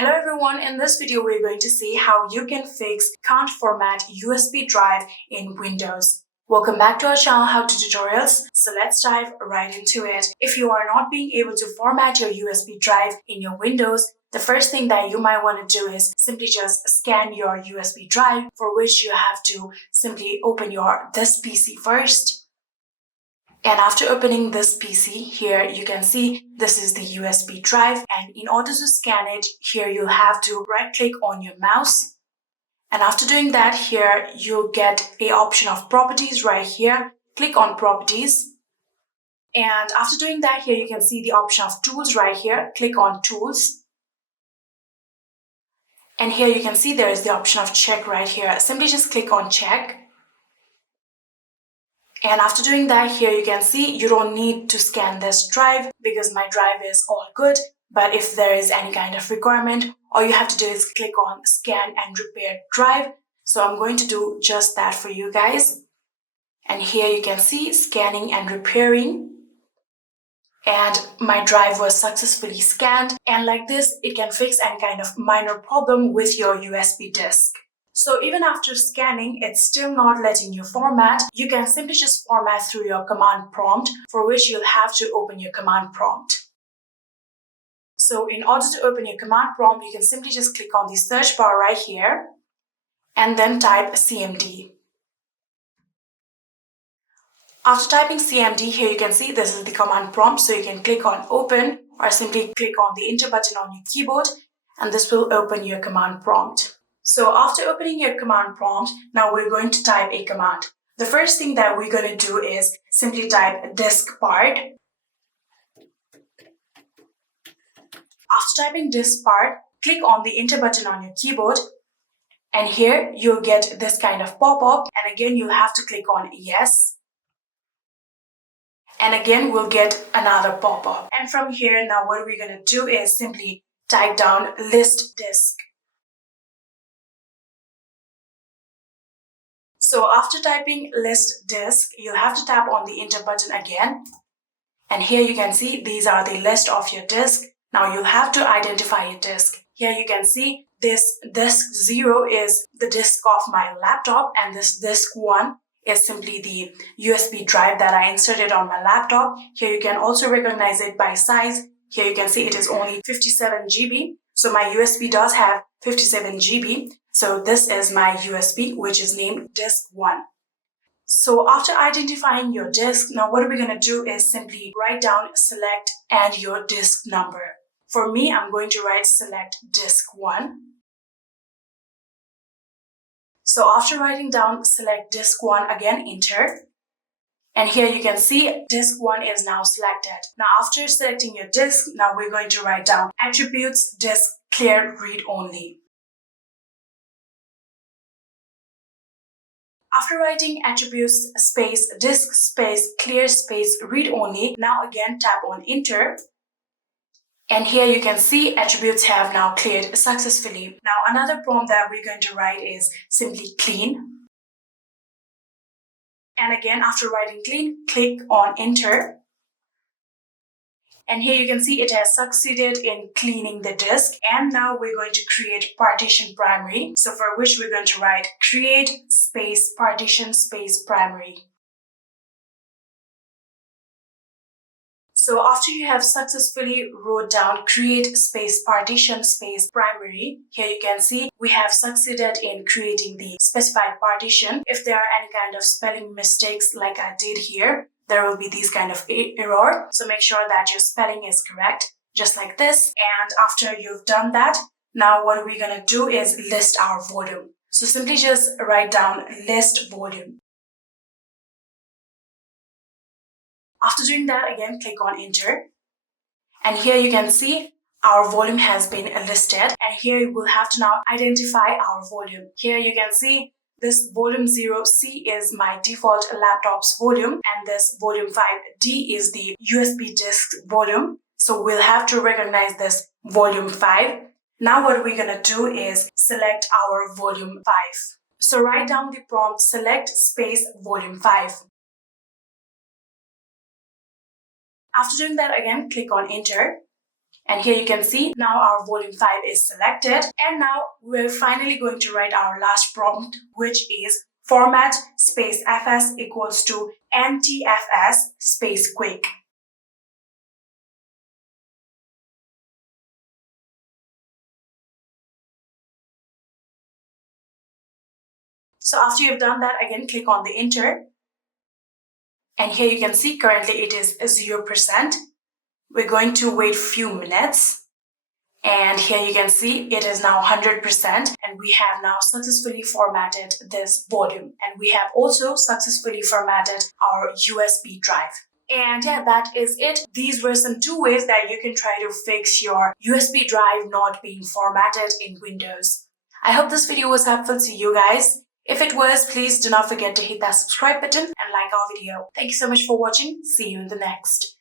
Hello everyone, in this video we're going to see how you can fix can't format USB drive in Windows. Welcome back to our channel How To Tutorials. So let's dive right into it. If you are not being able to format your USB drive in your Windows, the first thing that you might want to do is simply just scan your USB drive, for which you have to simply open this PC first. And after opening this PC, here you can see this is the USB drive, and in order to scan it, here you'll have to right click on your mouse, and after doing that, here you'll get an option of properties right here. Click on properties, and after doing that, here you can see the option of tools right here. Click on tools, and here you can see there is the option of check right here. Simply just click on check. And after doing that, here you can see you don't need to scan this drive because my drive is all good. But if there is any kind of requirement, all you have to do is click on scan and repair drive. So I'm going to do just that for you guys. And here you can see scanning and repairing. And my drive was successfully scanned. And like this, it can fix any kind of minor problem with your USB disk. So even after scanning, it's still not letting you format. You can simply just format through your command prompt, for which you'll have to open your command prompt. So in order to open your command prompt, you can simply just click on the search bar right here and then type CMD. After typing CMD, here you can see this is the command prompt. So you can click on open or simply click on the enter button on your keyboard, and this will open your command prompt. So after opening your command prompt, now we're going to type a command. The first thing that we're going to do is simply type Diskpart. After typing Diskpart, click on the enter button on your keyboard, and here you'll get this kind of pop-up, and again you'll have to click on yes. And again we'll get another pop-up. And from here, now what we're going to do is simply type down list disk. So after typing list disk, you'll have to tap on the enter button again. And here you can see these are the list of your disk. Now you'll have to identify your disk. Here you can see this disk 0 is the disk of my laptop, and this disk 1 is simply the USB drive that I inserted on my laptop. Here you can also recognize it by size. Here you can see it is only 57 GB. So my USB does have 57 GB. So this is my USB, which is named disk 1. So after identifying your disk, now what we're going to do is simply write down select and your disk number. For me, I'm going to write select disk 1. So after writing down select disk 1, again enter. And here you can see disk 1 is now selected. Now after selecting your disk, now we're going to write down attributes disk clear read only. After writing attributes space disk space clear space read only, now again tap on enter. And here you can see attributes have now cleared successfully. Now another prompt that we're going to write is simply clean. And again, after writing clean, click on enter. And here you can see it has succeeded in cleaning the disk. And now we're going to create partition primary. So for which we're going to write create space partition space primary. So after you have successfully wrote down create space partition space primary, here you can see we have succeeded in creating the specified partition. If there are any kind of spelling mistakes like I did here, there will be these kind of error. So make sure that your spelling is correct, just like this. And after you've done that, now what we're going to do is list our volume. So simply just write down list volume. After doing that, again, click on enter. And here you can see our volume has been listed. And here you will have to now identify our volume. Here you can see this volume 0C is my default laptop's volume, and this volume 5D is the USB disk volume. So we'll have to recognize this volume 5. Now what we're going to do is select our volume 5. So write down the prompt select space volume 5. After doing that, again, click on enter. And here you can see now our volume 5 is selected. And now we're finally going to write our last prompt, which is format space fs equals to ntfs space quick. So after you've done that, again, click on the enter. And here you can see currently it is 0%. We're going to wait few minutes. And here you can see it is now 100%. And we have now successfully formatted this volume. And we have also successfully formatted our USB drive. And yeah, that is it. These were some 2 ways that you can try to fix your USB drive not being formatted in Windows. I hope this video was helpful to you guys. If it was, please do not forget to hit that subscribe button and like our video. Thank you so much for watching. See you in the next.